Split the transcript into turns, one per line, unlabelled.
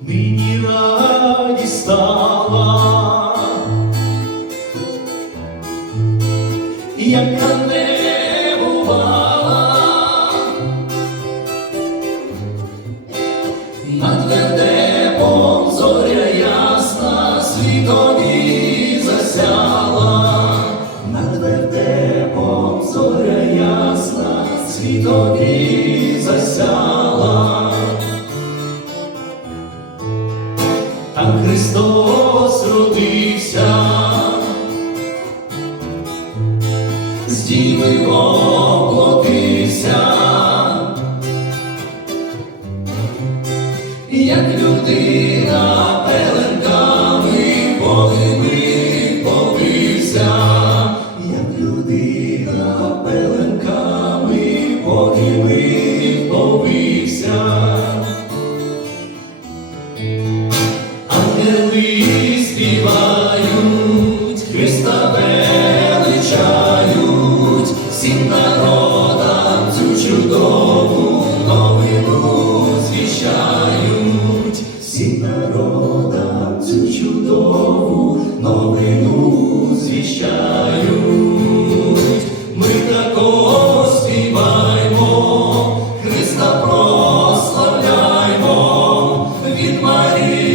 Нині радість стала, яка не бувала, над вертепом зоря ясна світові світові засяла. Там Христос родився, з діви воплотився, як людина народам цю чудову новину звіщають, всім народам цю чудову новину звіщають, ми такого співаємо, Христа прославляймо від Марії.